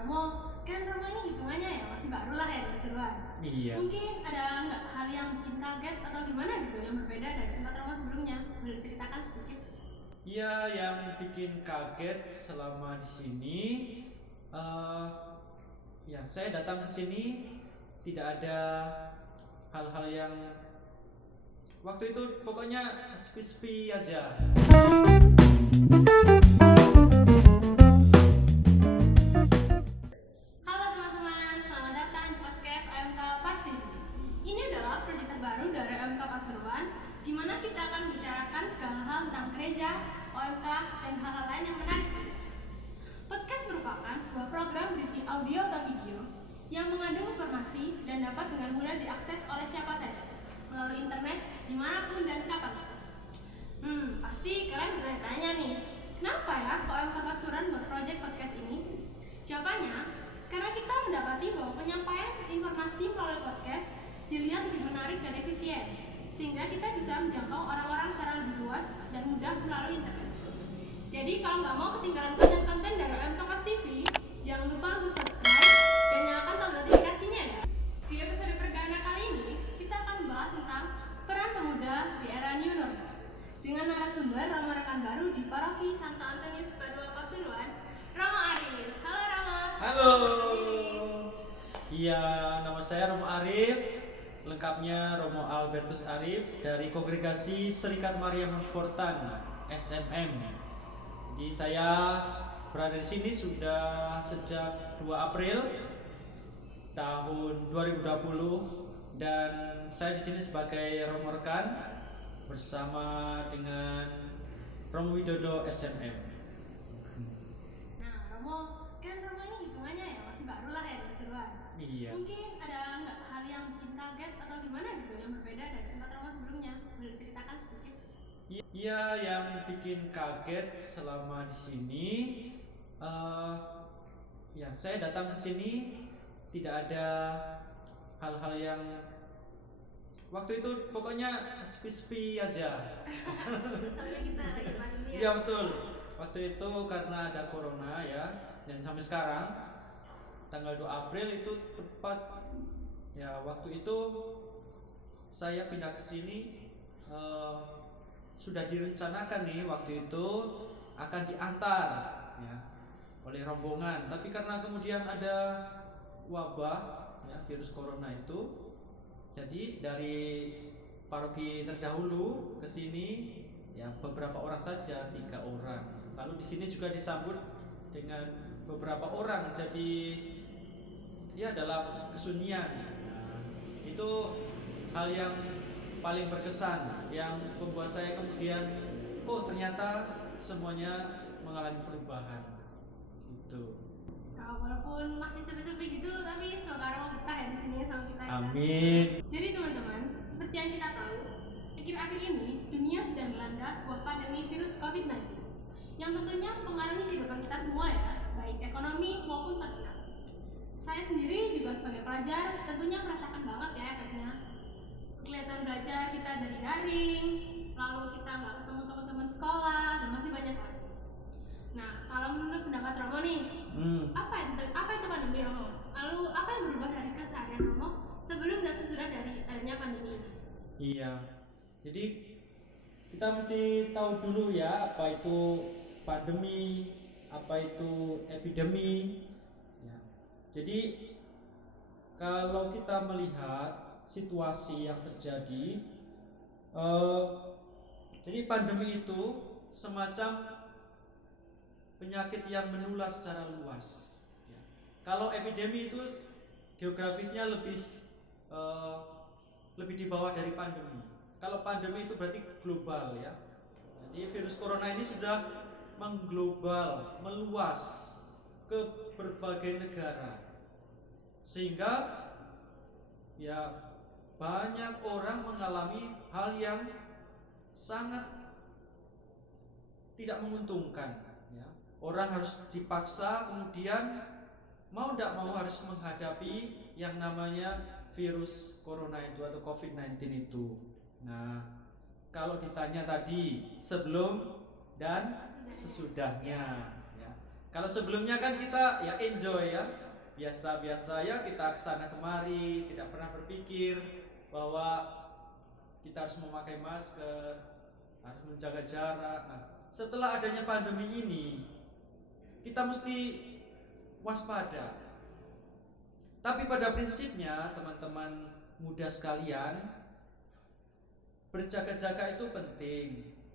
Romo, kan Romo ini hitungannya ya masih baru lah ya di Pasuruan. Iya. Mungkin ada nggak hal yang bikin kaget atau gimana gitu yang berbeda dari tempat Romo sebelumnya? Boleh diceritakan sedikit? Iya, yang bikin kaget selama di sini, eh ya saya datang ke sini tidak ada hal-hal yang waktu itu pokoknya sepi-sepi aja. Halo teman-teman, selamat datang di podcast OMK Pasti. Ini adalah proyek terbaru dari OMK Pasuruan, di mana kita akan membicarakan segala hal tentang gereja, OMK, dan hal-hal lain yang menarik. Podcast merupakan sebuah program berisi audio atau video yang mengandung informasi dan dapat dengan mudah diakses oleh siapa saja melalui internet, dimanapun dan kapanpun. Pasti kalian bertanya-tanya nih, kenapa ya kok OMK Pasuruan buat proyek podcast ini? Jawabannya, karena kita mendapati bahwa penyampaian informasi melalui podcast dilihat lebih menarik dan efisien, sehingga kita bisa menjangkau orang-orang secara lebih luas dan mudah melalui internet. Jadi kalau nggak mau ketinggalan konten-konten dari OMK Pas TV, jangan lupa untuk subscribe dan nyalakan tombol notifikasinya ya. Di episode perdana kali ini, kita akan membahas tentang peran pemuda di era new normal dengan narasumber Romo rekan baru di Paroki Santo Antonius Padua Pasuruan, Romo Arif. Halo Romo. Halo. Iya, nama saya Romo Arif. Lengkapnya Romo Albertus Arif dari Kongregasi Serikat Maria Montfortan SMM. Jadi saya berada di sini sudah sejak 2 April tahun 2020 dan saya di sini sebagai Romo rekan bersama dengan Romo Widodo SMM. Nah, Romo, kan Romo ini hitungannya ya masih baru lah ya di Pasuruan. Iya. Mungkin ada nggak hal yang bikin kaget atau gimana gitu yang berbeda dari tempat Romo sebelumnya? Boleh diceritakan sedikit? Iya, yang bikin kaget selama di sini, ya saya datang ke sini tidak ada hal-hal yang waktu itu pokoknya sepi-sepi aja. Soalnya kita lagi pandemi ya. Iya betul. Waktu itu karena ada corona ya, dan sampai sekarang tanggal 2 April itu tepat ya, waktu itu saya pindah ke sini, sudah direncanakan nih waktu itu akan diantar ya oleh rombongan, tapi karena kemudian ada wabah ya, virus corona itu, jadi dari paroki terdahulu ke sini ya beberapa orang saja, 3 orang. Lalu di sini juga disambut dengan beberapa orang, jadi ya dalam kesunyian. Nah, itu hal yang paling berkesan yang membuat saya kemudian ternyata semuanya mengalami perubahan itu. Nah, walaupun masih sepi-sepi gitu, tapi sekarang mau betah ya di sini sama kita. Amin. Jadi teman-teman, seperti yang kita tahu, akhir-akhir ini dunia sedang dilanda sebuah pandemi virus COVID-19 yang tentunya mempengaruhi kehidupan kita semua ya, baik ekonomi maupun sosial. Saya sendiri juga sebagai pelajar tentunya merasakan banget ya efeknya. Kelihatan belajar kita dari daring, lalu kita nggak ketemu teman-teman sekolah, dan masih banyak lagi. Nah, kalau menurut pendapat Romo nih, apa itu pandemi Romo? Lalu apa yang berubah dari keseharian Romo sebelum dan sesudah dari adanya pandemi ini? Iya. Jadi kita mesti tahu dulu ya apa itu pandemi, apa itu epidemi. Ya. Jadi kalau kita melihat situasi yang terjadi, jadi pandemi itu semacam penyakit yang menular secara luas. Ya. Kalau epidemi itu geografisnya lebih di bawah dari pandemi. Kalau pandemi itu berarti global ya. Jadi virus corona ini sudah mengglobal, meluas ke berbagai negara, sehingga ya banyak orang mengalami hal yang sangat tidak menguntungkan ya. Orang harus dipaksa kemudian mau tidak mau harus menghadapi yang namanya virus corona itu atau COVID-19 itu. Nah, kalau ditanya tadi sebelum dan sesudahnya ya. Kalau sebelumnya kan kita ya enjoy ya, biasa-biasa ya, kita kesana kemari, tidak pernah berpikir bahwa kita harus memakai masker, harus menjaga jarak. Nah, setelah adanya pandemi ini, kita mesti waspada. Tapi pada prinsipnya teman-teman muda sekalian, berjaga-jaga itu penting,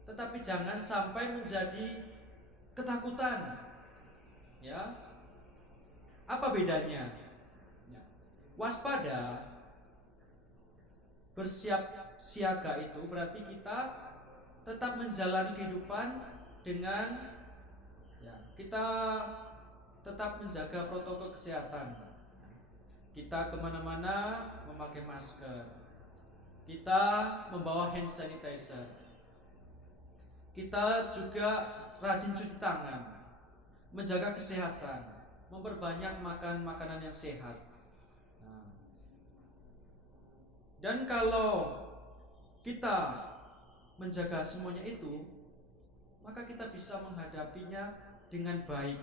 tetapi jangan sampai menjadi ketakutan. Ya, apa bedanya? Ya, waspada, bersiap siaga itu berarti kita tetap menjalani kehidupan dengan ya, kita tetap menjaga protokol kesehatan. Kita kemana-mana memakai masker, kita membawa hand sanitizer, kita juga rajin cuci tangan, menjaga kesehatan, memperbanyak makan makanan yang sehat. Nah, dan kalau kita menjaga semuanya itu, maka kita bisa menghadapinya dengan baik.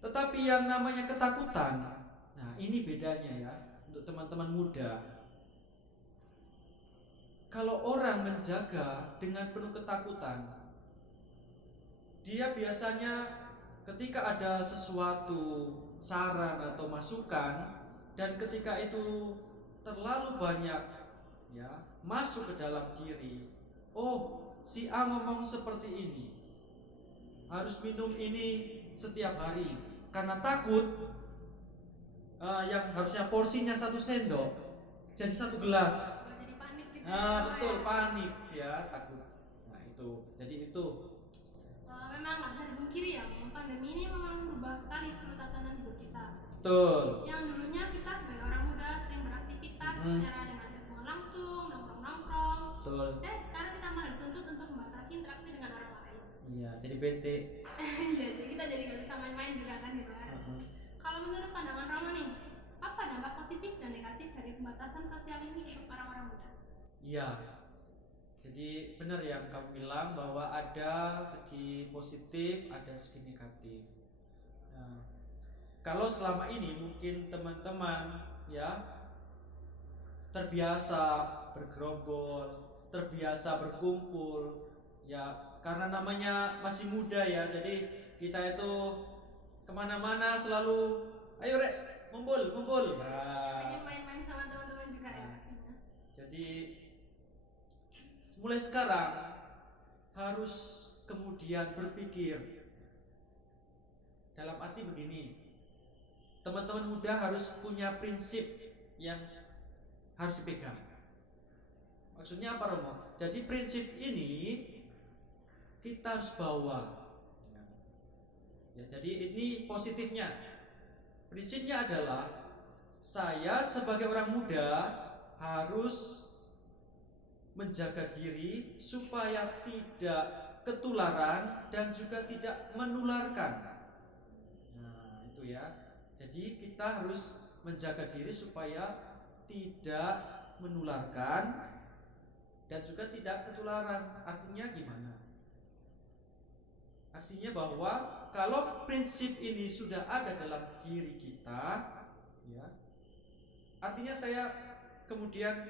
Tetapi yang namanya ketakutan, nah ini bedanya ya untuk teman-teman muda. Kalau orang menjaga dengan penuh ketakutan, dia biasanya ketika ada sesuatu saran atau masukan, dan ketika itu terlalu banyak ya masuk ke dalam diri, oh si A ngomong seperti ini, harus minum ini setiap hari, karena takut yang harusnya porsinya 1 sendok jadi 1 gelas. Jadi panik gitu. Betul, panik ya, takut. Nah itu, jadi itu. Memang nggak bisa dipungkiri ya, pandemi ini memang berubah sekali seluruh tatanan hidup kita. Betul. Yang dulunya kita sebagai orang muda sering beraktivitas secara dengan ketemu langsung, nongkrong-nongkrong. Betul. Sekarang kita malah dituntut untuk membatasi interaksi dengan orang lain. Iya, jadi bete. Iya, jadi kita jadi nggak bisa main-main juga kan di luar. Kalau menurut pandangan Romo nih, apa dampak positif dan negatif dari pembatasan sosial ini untuk orang-orang muda? Iya. Jadi benar yang kamu bilang bahwa ada segi positif, ada segi negatif. Nah, kalau selama ini mungkin teman-teman ya terbiasa bergerombol, terbiasa berkumpul, ya karena namanya masih muda ya, jadi kita itu kemana-mana selalu, ayo rek, ngumpul. Nah, Pengen main-main sama teman-teman juga ya pastinya. jadi mulai sekarang harus kemudian berpikir dalam arti begini, teman-teman muda harus punya prinsip yang harus dipegang. Maksudnya apa Romo? Jadi prinsip ini kita harus bawa. Ya, jadi ini positifnya. Prinsipnya adalah saya sebagai orang muda harus menjaga diri supaya tidak ketularan dan juga tidak menularkan. Nah, itu ya. Jadi kita harus menjaga diri supaya tidak menularkan dan juga tidak ketularan. Artinya gimana? Artinya bahwa kalau prinsip ini sudah ada dalam diri kita, ya, artinya saya kemudian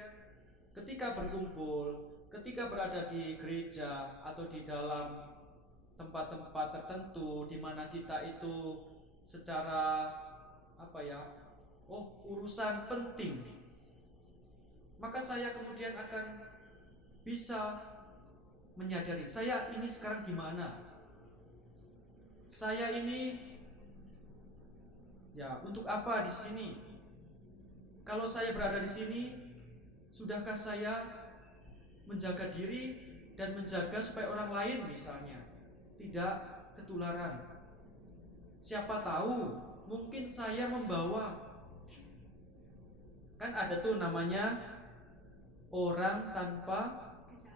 ketika berkumpul, ketika berada di gereja atau di dalam tempat-tempat tertentu di mana kita itu secara urusan penting, maka saya kemudian akan bisa menyadari saya ini sekarang gimana. Saya ini ya untuk apa di sini? Kalau saya berada di sini, sudahkah saya menjaga diri dan menjaga supaya orang lain misalnya tidak ketularan? Siapa tahu mungkin saya membawa, kan ada tuh namanya orang tanpa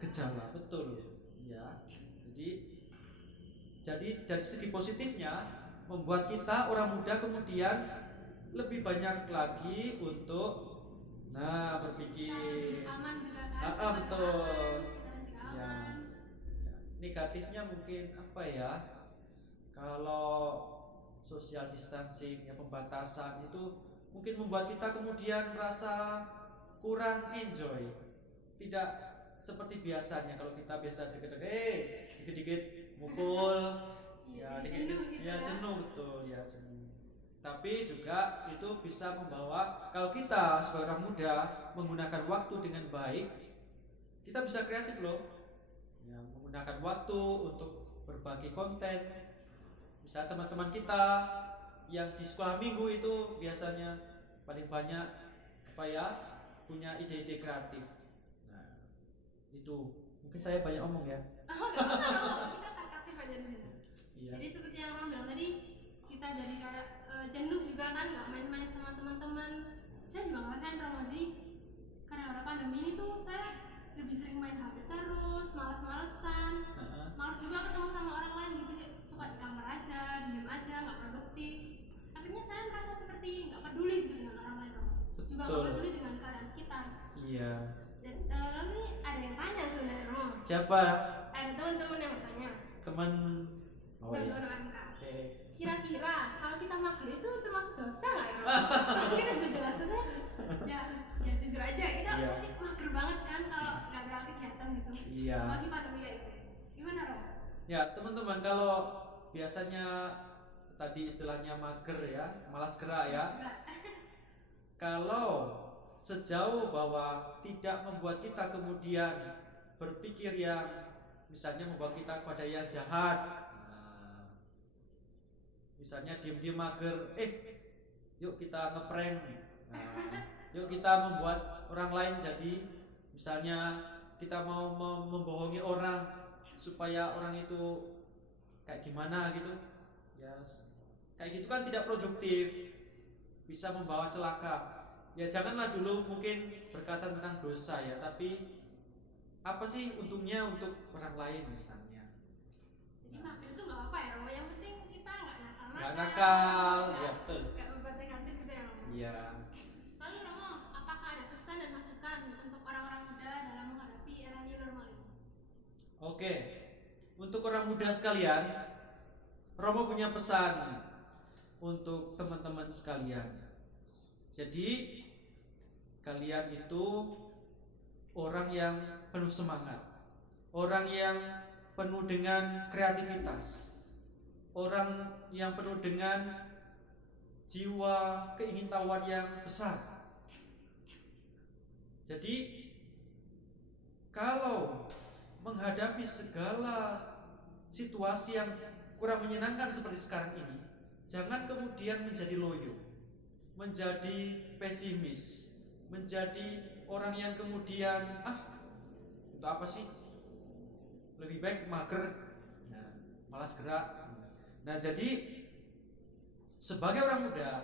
gejala, betul ya. Jadi dari segi positifnya membuat kita orang muda kemudian lebih banyak lagi untuk berpikir. Aman juga kan? Betul. Aman, sekitar juga Ya. aman. Negatifnya mungkin apa ya? Kalau social distancing, ya pembatasan itu mungkin membuat kita kemudian merasa kurang enjoy, tidak seperti biasanya. Kalau kita biasa deket-deket, dikit-dikit mukul, ya Jadi dikit, jenuh gitu ya ya. jenuh, betul ya, jenuh. Tapi juga itu bisa membawa, kalau kita sebagai orang muda menggunakan waktu dengan baik, kita bisa kreatif loh, ya, menggunakan waktu untuk berbagi konten. Bisa teman-teman kita yang di sekolah minggu itu biasanya paling banyak apa ya, punya ide-ide kreatif. Nah, itu mungkin saya banyak omong ya. Oh, nggak apa-apa, kita aktif aja di situ. Iya. Jadi seperti yang Rom bilang tadi, kita jadi kayak jenuh juga kan, nggak main-main sama teman-teman. Saya juga ngerasain Rom, jadi karena pandemi ini tuh saya lebih sering main HP terus, malas-malesan, malas juga ketemu sama orang lain gitu, suka di kamar aja, diem aja, nggak produktif. Akhirnya saya merasa seperti nggak peduli gitu dengan orang lain, Rom. Juga nggak Betul. peduli dengan keadaan sekitar. Iya. Dan lalu nih ada yang tanya sebenarnya, Rom. Siapa? Ada teman-teman yang bertanya. Teman. Oh iya. Teman-teman MK. Oke. Kira-kira kalau kita mager itu termasuk dosa nggak ya? Mungkin sudah jelas saya. Ya jujur aja kita Iya. pasti mager banget kan kalau nggak ada kegiatan gitu. Iya. Apalagi pandemi kayak gitu. Gimana Rom? Ya teman-teman, kalau biasanya tadi istilahnya mager ya, malas gerak ya. Kalau sejauh bahwa tidak membuat kita kemudian berpikir yang misalnya membawa kita kepada yang jahat, misalnya diem-diem mager, yuk kita ngeprank, yuk kita membuat orang lain jadi, misalnya kita mau membohongi orang supaya orang itu kayak gimana gitu, ya kayak gitu kan tidak produktif, bisa membawa celaka. Ya janganlah dulu mungkin berkata tentang dosa ya, tapi apa sih untungnya untuk orang lain misalnya. Jadi mager itu nggak apa ya Rom, yang penting kita nggak nakal, ya betul. Nggak berbuat negatif gitu ya Rom. Iya. Lalu Romo, apakah ada pesan dan masukan untuk orang-orang muda dalam menghadapi era new normal ini? Oke, untuk orang muda sekalian, Romo punya pesan untuk teman-teman sekalian. Jadi kalian itu orang yang penuh semangat, orang yang penuh dengan kreativitas, orang yang penuh dengan jiwa keingintahuan yang besar. Jadi kalau menghadapi segala situasi yang kurang menyenangkan seperti sekarang ini, jangan kemudian menjadi loyo, menjadi pesimis, menjadi orang yang kemudian untuk apa sih, lebih baik mager, malas gerak. Nah jadi sebagai orang muda,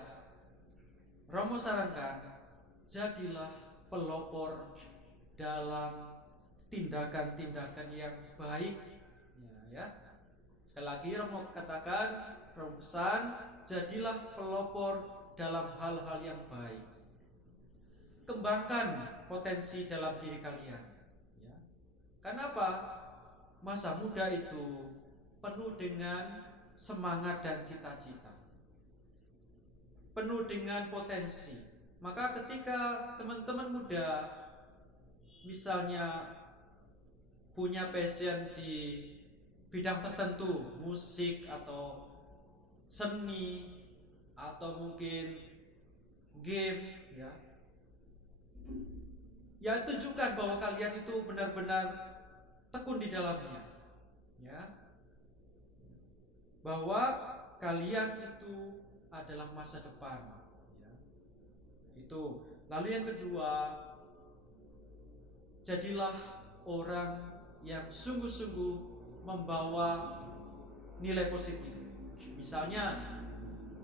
Romo sarankan jadilah pelopor dalam tindakan-tindakan yang baik, ya. Sekali lagi Romo katakan, Romo pesan, jadilah pelopor dalam hal-hal yang baik. Kembangkan potensi dalam diri kalian, ya. Kenapa? Masa muda itu penuh dengan semangat dan cita-cita, penuh dengan potensi. Maka ketika teman-teman muda misalnya punya passion di bidang tertentu, musik atau seni atau mungkin game, ya tunjukkan bahwa kalian itu benar-benar tekun di dalamnya, ya, bahwa kalian itu adalah masa depan, ya. Itu. Lalu yang kedua, jadilah orang yang sungguh-sungguh membawa nilai positif. Misalnya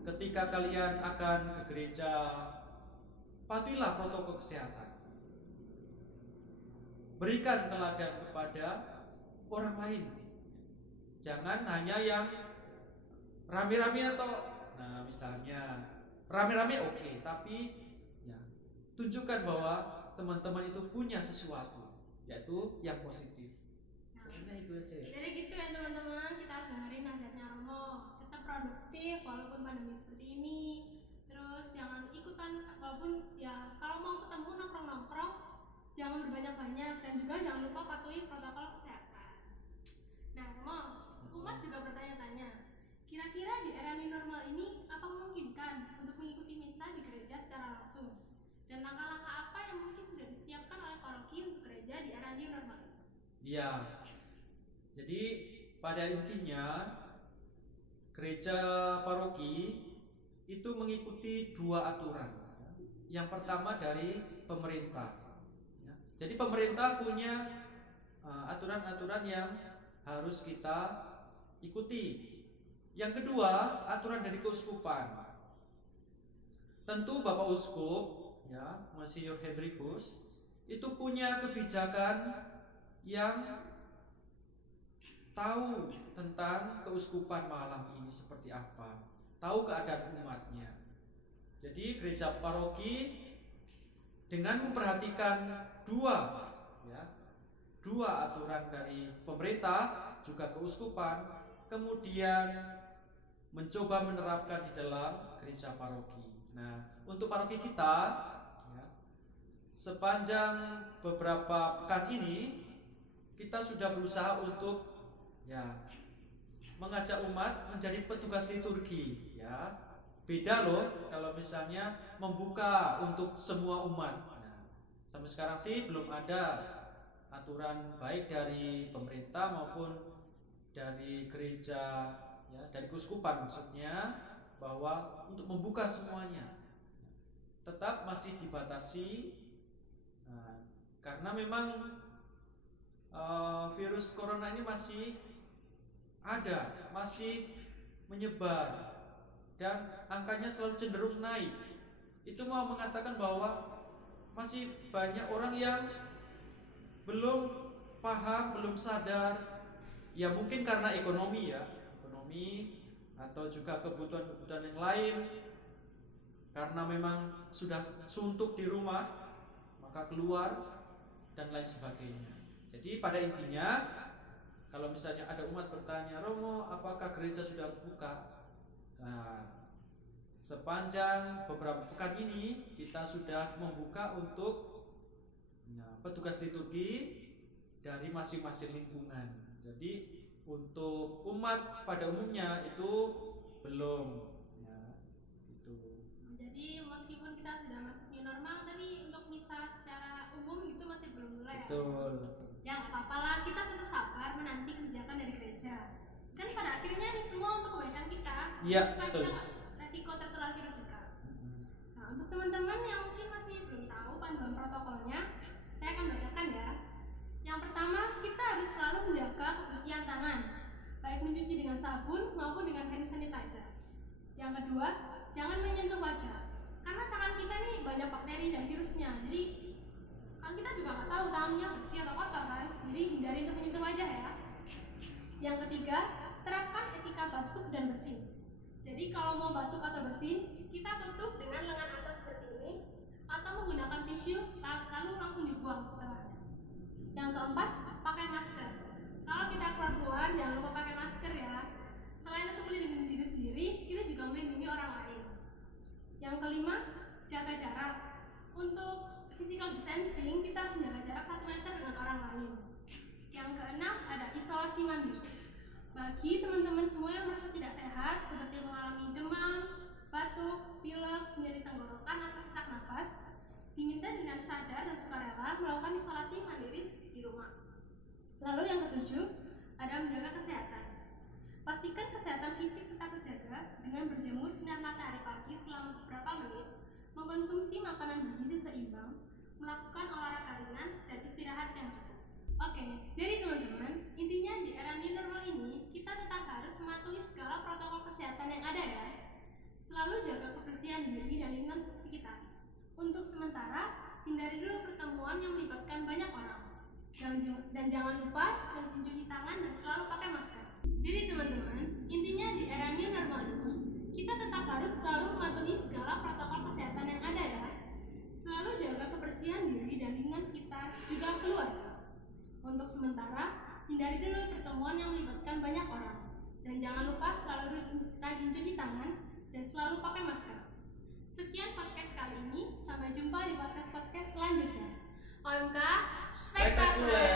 ketika kalian akan ke gereja, patuhilah protokol kesehatan. Berikan teladan kepada orang lain. Jangan hanya yang rame-rame atau misalnya rame-rame oke, tapi ya tunjukkan bahwa teman-teman itu punya sesuatu, yaitu yang positif. Nah, itu aja. Jadi gitu ya teman-teman, kita harus dengerin nasihatnya Romo. Tetap produktif walaupun pandemi seperti ini. Terus jangan ikutan, walaupun ya kalau mau ketemu nongkrong-nongkrong jangan berbanyak-banyak, dan juga jangan lupa patuhi protokol kesehatan. Nah, umat juga bertanya-tanya, kira-kira di era new normal ini apa memungkinkan untuk mengikuti misa di gereja secara langsung? Dan langkah-langkah apa yang mungkin sudah disiapkan oleh paroki untuk gereja di era new normal ini? Iya. Jadi pada intinya gereja paroki itu mengikuti dua aturan. Yang pertama dari pemerintah. Jadi pemerintah punya aturan-aturan yang harus kita ikuti. Yang kedua, aturan dari keuskupan. Tentu Bapak Uskup, ya, Monsignor Hendrikus, itu punya kebijakan yang tahu tentang keuskupan malam ini seperti apa, tahu keadaan umatnya. Jadi gereja paroki dengan memperhatikan dua aturan dari pemerintah juga keuskupan, kemudian mencoba menerapkan di dalam gereja paroki. Nah, untuk paroki kita, ya, sepanjang beberapa pekan ini kita sudah berusaha untuk mengajak umat menjadi petugas liturgi, ya. Beda loh kalau misalnya membuka untuk semua umat. Nah, sampai sekarang sih belum ada aturan baik dari pemerintah maupun dari gereja, ya, dari keuskupan maksudnya, bahwa untuk membuka semuanya. Tetap masih dibatasi, karena memang virus corona ini masih ada, masih menyebar, dan angkanya selalu cenderung naik. Itu mau mengatakan bahwa masih banyak orang yang belum paham, belum sadar. Ya mungkin karena ekonomi atau juga kebutuhan-kebutuhan yang lain. Karena memang sudah suntuk di rumah, maka keluar dan lain sebagainya. Jadi pada intinya, kalau misalnya ada umat bertanya, Romo, apakah gereja sudah buka? Nah, sepanjang beberapa pekan ini kita sudah membuka untuk petugas liturgi dari masing-masing lingkungan. Jadi untuk umat pada umumnya itu belum, ya, itu. Jadi meskipun kita sudah masuk new normal, tapi untuk misa secara umum itu masih belum mulai. Betul. Ya nggak apa-apa lah, kita tetap sabar menanti kebijakan dari gereja. Kan pada akhirnya ini semua untuk kebaikan kita, Iya, supaya betul. kita nggak resiko tertular virus juga. Nah, untuk teman-teman yang mungkin masih belum tahu panduan protokolnya, saya akan bacakan ya. Yang pertama, kita harus selalu menjaga kebersihan tangan, baik mencuci dengan sabun maupun dengan hand sanitizer. Yang kedua, jangan menyentuh wajah, karena tangan kita nih banyak bakteri dan virusnya. Jadi kan kita juga nggak tahu tangannya bersih atau kotor kan. Jadi hindari untuk menyentuh wajah ya. Yang ketiga, terapkan etika batuk dan bersin. Jadi kalau mau batuk atau bersin, kita tutup dengan lengan atas seperti ini, atau menggunakan tisu lalu langsung dibuang setelahnya. Yang keempat, pakai masker. Kalau kita keluar jangan lupa pakai masker ya. Selain untuk melindungi diri sendiri, kita juga melindungi orang lain. Yang kelima, jaga jarak. Untuk physical distancing, kita harus menjaga jarak 1 meter dengan orang lain. Yang keenam, ada isolasi mandiri. Bagi teman-teman semua yang merasa tidak sehat, seperti mengalami demam, batuk, pilek, nyeri tenggorokan, atau sesak nafas, diminta dengan sadar dan sukarela melakukan isolasi mandiri di rumah. Lalu yang ketujuh, ada menjaga kesehatan. Pastikan kesehatan fisik tetap terjaga dengan berjemur sinar matahari pagi selama beberapa menit, mengkonsumsi makanan bergizi seimbang, melakukan olahraga ringan, dan istirahat yang cukup. Oke, jadi teman-teman, intinya di era new normal ini kita tetap harus mematuhi segala protokol kesehatan yang ada ya. Selalu jaga kebersihan diri dan lingkungan sekitar. Untuk sementara, hindari dulu pertemuan yang melibatkan banyak orang. Dan jangan lupa rajin cuci tangan dan selalu pakai masker. Jadi teman-teman, intinya di era new normal ini kita tetap harus selalu mematuhi segala protokol kesehatan yang ada ya. Selalu jaga kebersihan diri dan lingkungan sekitar, juga keluarga. Untuk sementara, hindari dulu pertemuan yang melibatkan banyak orang. Dan jangan lupa selalu rajin cuci tangan dan selalu pakai masker. Sekian podcast kali ini, sampai jumpa di podcast-podcast selanjutnya. OMK Spektakuler.